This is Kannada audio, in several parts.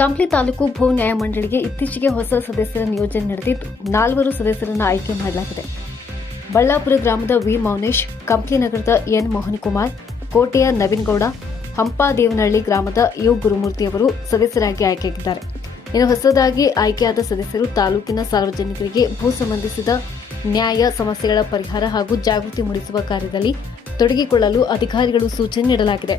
ಕಂಪ್ಲಿ ತಾಲೂಕು ಭೂ ನ್ಯಾಯಮಂಡಳಿಗೆ ಇತ್ತೀಚೆಗೆ ಹೊಸ ಸದಸ್ಯರ ನಿಯೋಜನೆ ನಡೆದಿದ್ದು, ನಾಲ್ವರು ಸದಸ್ಯರನ್ನು ಆಯ್ಕೆ ಮಾಡಲಾಗಿದೆ. ಬಳ್ಳಾಪುರ ಗ್ರಾಮದ ವಿ ಮೌನೇಶ್, ಕಂಪ್ಲಿ ನಗರದ ಎನ್ ಮೋಹನ್ ಕುಮಾರ್ ಕೋಟೆಯ ನವೀನ್ ಗೌಡ ಹಂಪಾದೇವನಹಳ್ಳಿ ಗ್ರಾಮದ ಯು ಗುರುಮೂರ್ತಿ ಅವರು ಸದಸ್ಯರಾಗಿ ಆಯ್ಕೆಯಾಗಿದ್ದಾರೆ. ಇನ್ನು ಹೊಸದಾಗಿ ಆಯ್ಕೆಯಾದ ಸದಸ್ಯರು ತಾಲೂಕಿನ ಸಾರ್ವಜನಿಕರಿಗೆ ಭೂ ಸಂಬಂಧಿಸಿದ ನ್ಯಾಯ ಸಮಸ್ಯೆಗಳ ಪರಿಹಾರ ಹಾಗೂ ಜಾಗೃತಿ ಮೂಡಿಸುವ ಕಾರ್ಯದಲ್ಲಿ ತೊಡಗಿಕೊಳ್ಳಲು ಅಧಿಕಾರಿಗಳು ಸೂಚನೆ ನೀಡಲಾಗಿದೆ.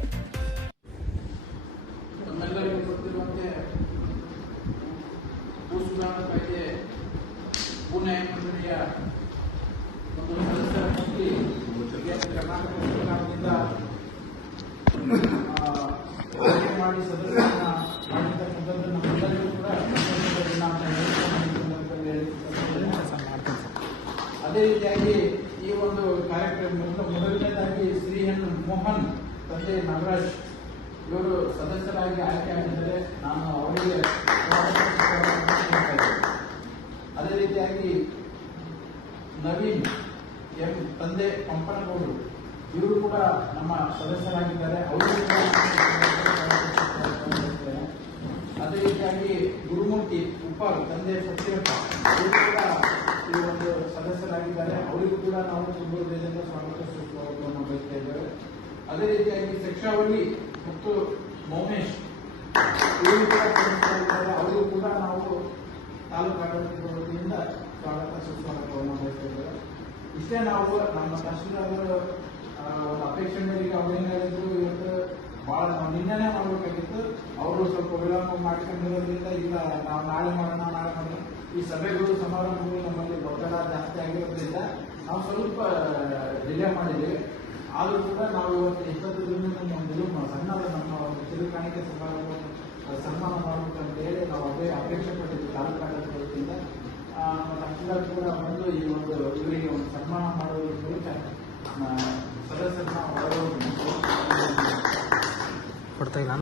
ಸುಧಾರಣಾ ಕಾಯ್ದೆ ಪುಣೆ ಮಂಡಳಿಯ ಒಂದು ಸದಸ್ಯರ ಏನು ಕರ್ನಾಟಕ ಸರ್ಕಾರದಿಂದ ಆಯ್ಕೆ ಮಾಡಿ ಸದಸ್ಯರನ್ನ ಮಾಡಿರ್ತಕ್ಕಂಥದ್ದು ನಮ್ಮೆಲ್ಲರಿಗೂ ಕೂಡ ಅದೇ ರೀತಿಯಾಗಿ ಈ ಒಂದು ಕಾರ್ಯಕ್ರಮ ಮೊದಲ- ಮೊದಲನೇದಾಗಿ ಶ್ರೀ ಎನ್ ಮೋಹನ್ ತಂದೆ ನಾಗರಾಜ್ ಇವರು ಸದಸ್ಯರಾಗಿ ಆಯ್ಕೆಯಾಗಿದ್ದರೆ ನಾನು ಅವರಿಗೆ ಸ್ವಾಗತ ಮಾಡ್ತಾ ಇದ್ದೇನೆ. ಅದೇ ರೀತಿಯಾಗಿ ನವೀನ್, ಎಂ, ತಂದೆ, ಪಂಪನಗೌಡರು, ಇವರು ಕೂಡ ನಮ್ಮ ಸದಸ್ಯರಾಗಿದ್ದಾರೆ. ಅವರು. ಅದೇ ರೀತಿಯಾಗಿ ಗುರುಮೂರ್ತಿ ಉಪ ತಂದೆ ಸತ್ಯಪ್ಪ, ಇವರು ಕೂಡ ಈ ಒಂದು ಸದಸ್ಯರಾಗಿದ್ದಾರೆ. ಅವರಿಗೂ ಕೂಡ ನಾವು ತುಂಬ ಹೃದಯದಿಂದ ಸ್ವಾಗತ ಸುಸ್ವಾಗತವನ್ನು ಬಯಸ್ತಾ ಇದ್ದೇವೆ ಅದೇ ರೀತಿಯಾಗಿ ಶಿಕ್ಷಾವಳಿ ಮತ್ತು ಮೋಮೇಶ್ ಇವರು ಕೂಡ ಅವರಿಗೂ ಕೂಡ ನಾವು ತಾಲೂಕು ಆಡಳಿತದ ವತಿಯಿಂದ ಸ್ವಾಗತ ಬಯಸ್ತಾ ಇದ್ದೇವೆ ಇಷ್ಟೇ ನಾವು ನಮ್ಮ ಕಷ್ಟದ ಒಂದು ಅಪೇಕ್ಷೆ ಏನ್ ಇವತ್ತು ಬಹಳ ನಾವು ನಿನ್ನೆನೆ ಮಾಡಬೇಕಾಗಿತ್ತು. ಅವರು ಸ್ವಲ್ಪ ವಿಳಂಬ ಮಾಡಿಕೊಂಡಿರೋದ್ರಿಂದ ಇಲ್ಲ ನಾವು ನಾಳೆ ಮಾಡೋಣ ನಾಳೆ ಮಾಡೋಣ. ಈ ಸಭೆಗಳು, ಸಮಾರಂಭಗಳು ನಮ್ಮಲ್ಲಿ ಒತ್ತಡ ಜಾಸ್ತಿ ಆಗಿರೋದ್ರಿಂದ ನಾವು ಸ್ವಲ್ಪ ಡಿಲೇ ಮಾಡಿದ್ದೀವಿ. ಆದರೂ ಕೂಡ ನಾವು ಇವತ್ತು ದಿನ ನಮ್ಮ ಸಣ್ಣದ ನಮ್ಮ ಒಂದು ಕಿರುಕಾಣಿಕೆ ಸಮಾರಂಭ ಸನ್ಮಾನ ಮಾಡಬೇಕಂತ ಹೇಳಿ ನಾವು ಅದೇ ಅಪೇಕ್ಷೆ ಪಟ್ಟಿದ್ವಿ ತಾಲೂಕು ಆಡಳಿತದ ವತಿಯಿಂದ ಆ, ಈ ಒಂದು ಇವರಿಗೆ ಒಂದು ಸನ್ಮಾನ ಮಾಡುವುದರ ಮೂಲಕ ಸದಸ್ಯರನ್ನ ಹೊರಗೆ ಕೊಡ್ತಾ ಇಲ್ಲ.